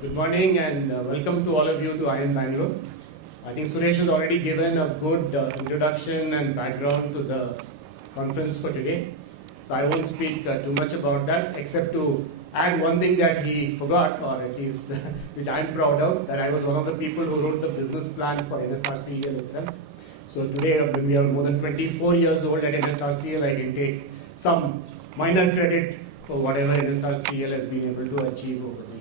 Good morning and welcome to all of you to IIM Bangalore. I think Suresh has already given a good introduction and background to the conference for today. So I won't speak too much about that except to add one thing that he forgot, or at least which I'm proud of, that I was one of the people who wrote the business plan for NSRCEL itself. So today when we are more than 24 years old at NSRCEL, I can take some minor credit for whatever NSRCEL has been able to achieve over the years.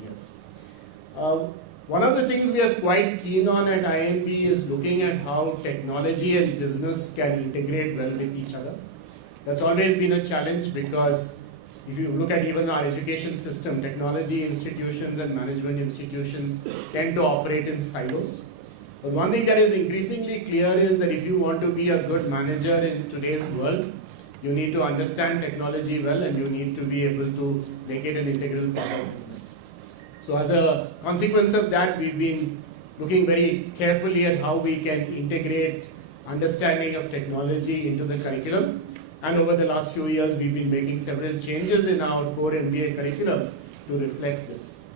One of the things we are quite keen on at IIMB is looking at how technology and business can integrate well with each other. That's always been a challenge because if you look at even our education system, technology institutions and management institutions tend to operate in silos. But one thing that is increasingly clear is that if you want to be a good manager in today's world, you need to understand technology well and you need to be able to make it an integral part of business. So as a consequence of that, we've been looking very carefully at how we can integrate understanding of technology into the curriculum. And over the last few years, we've been making several changes in our core MBA curriculum to reflect this.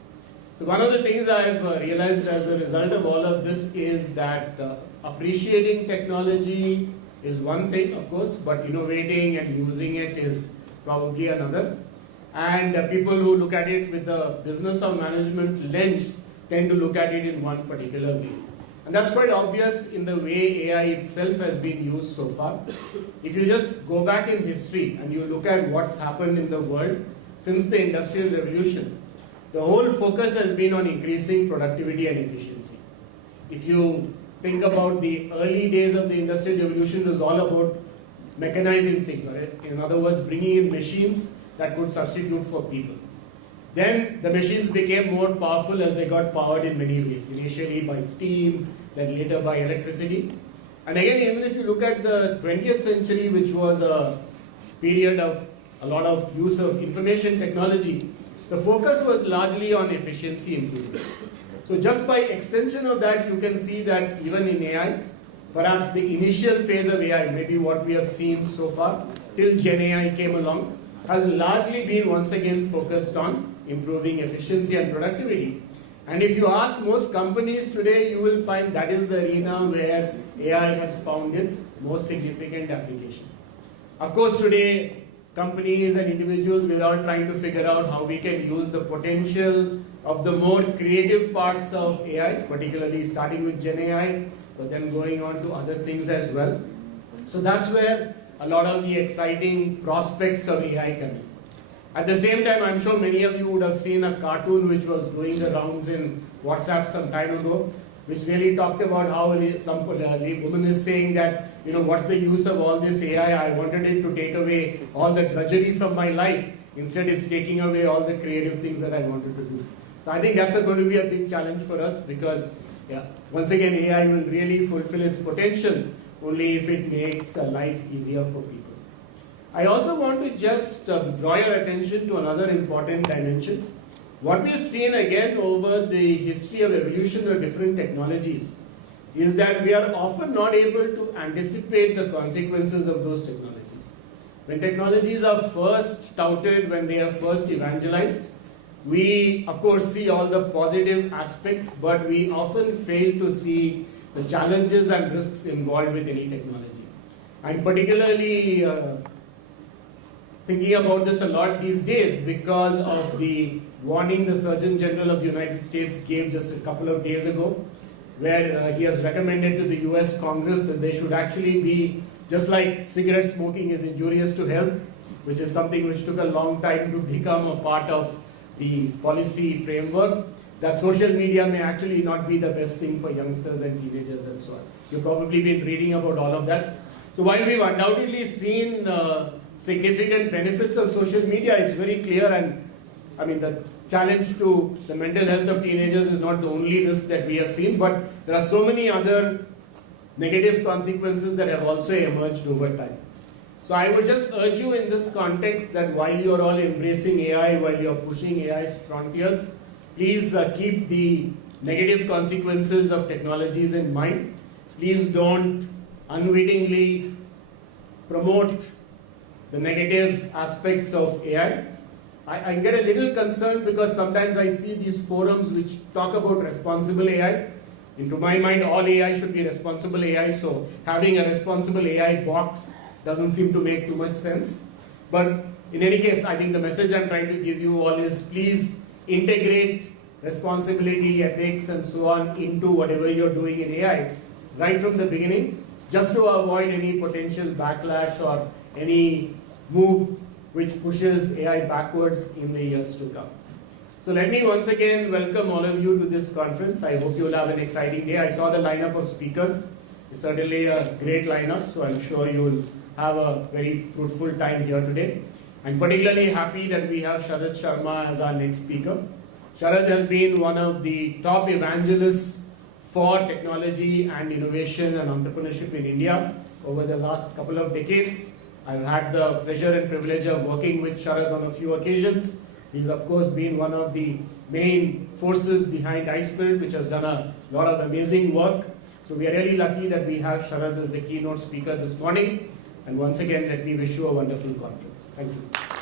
So one of the things I've realized as a result of all of this is that appreciating technology is one thing, of course, but innovating and using it is probably another. And people who look at it with the business or management lens tend to look at it in one particular way. And that's quite obvious in the way AI itself has been used so far. If you just go back in history and you look at what's happened in the world since the Industrial Revolution, the whole focus has been on increasing productivity and efficiency. If you think about the early days of the Industrial Revolution, it was all about mechanizing things, right? In other words, bringing in machines that could substitute for people. Then the machines became more powerful as they got powered in many ways, initially by steam, then later by electricity. And again, even if you look at the 20th century, which was a period of a lot of use of information technology, the focus was largely on efficiency improvement. So just by extension of that, you can see that even in AI, perhaps the initial phase of AI, maybe what we have seen so far, till Gen AI came along, has largely been once again focused on improving efficiency and productivity. And if you ask most companies today, you will find that is the arena where AI has found its most significant application. Of course, today, companies and individuals, we're all trying to figure out how we can use the potential of the more creative parts of AI, particularly starting with Gen AI, but then going on to other things as well. So that's where a lot of the exciting prospects of AI come in. At the same time, I'm sure many of you would have seen a cartoon which was doing the rounds in WhatsApp some time ago, which really talked about how some woman is saying that, what's the use of all this AI? I wanted it to take away all the drudgery from my life. Instead, it's taking away all the creative things that I wanted to do. So I think that's going to be a big challenge for us because, once again, AI will really fulfill its potential only if it makes life easier for people. I also want to just draw your attention to another important dimension. What we've seen again over the history of evolution of different technologies is that we are often not able to anticipate the consequences of those technologies. When technologies are first touted, when they are first evangelized, we of course see all the positive aspects, but we often fail to see the challenges and risks involved with any technology. I'm particularly thinking about this a lot these days because of the warning the Surgeon General of the United States gave just a couple of days ago, where he has recommended to the US Congress that they should actually be, just like cigarette smoking is injurious to health, which is something which took a long time to become a part of the policy framework, that social media may actually not be the best thing for youngsters and teenagers and so on. You've probably been reading about all of that. So while we've undoubtedly seen significant benefits of social media, it's very clear, and I mean the challenge to the mental health of teenagers is not the only risk that we have seen, but there are so many other negative consequences that have also emerged over time. So I would just urge you in this context that while you're all embracing AI, while you're pushing AI's frontiers, please keep the negative consequences of technologies in mind. Please don't unwittingly promote the negative aspects of AI. I get a little concerned because sometimes I see these forums which talk about responsible AI. And to my mind, all AI should be responsible AI, so having a responsible AI box doesn't seem to make too much sense. But in any case, I think the message I'm trying to give you all is please integrate responsibility, ethics, and so on into whatever you're doing in AI right from the beginning, just to avoid any potential backlash or any move which pushes AI backwards in the years to come. So let me once again welcome all of you to this conference. I hope you'll have an exciting day. I saw the lineup of speakers. It's certainly a great lineup, so I'm sure you'll have a very fruitful time here today. I'm particularly happy that we have Sharad Sharma as our next speaker. Sharad has been one of the top evangelists for technology and innovation and entrepreneurship in India over the last couple of decades. I've had the pleasure and privilege of working with Sharad on a few occasions. He's of course been one of the main forces behind iSpirit, which has done a lot of amazing work. So we are really lucky that we have Sharad as the keynote speaker this morning. And once again, let me wish you a wonderful conference. Thank you.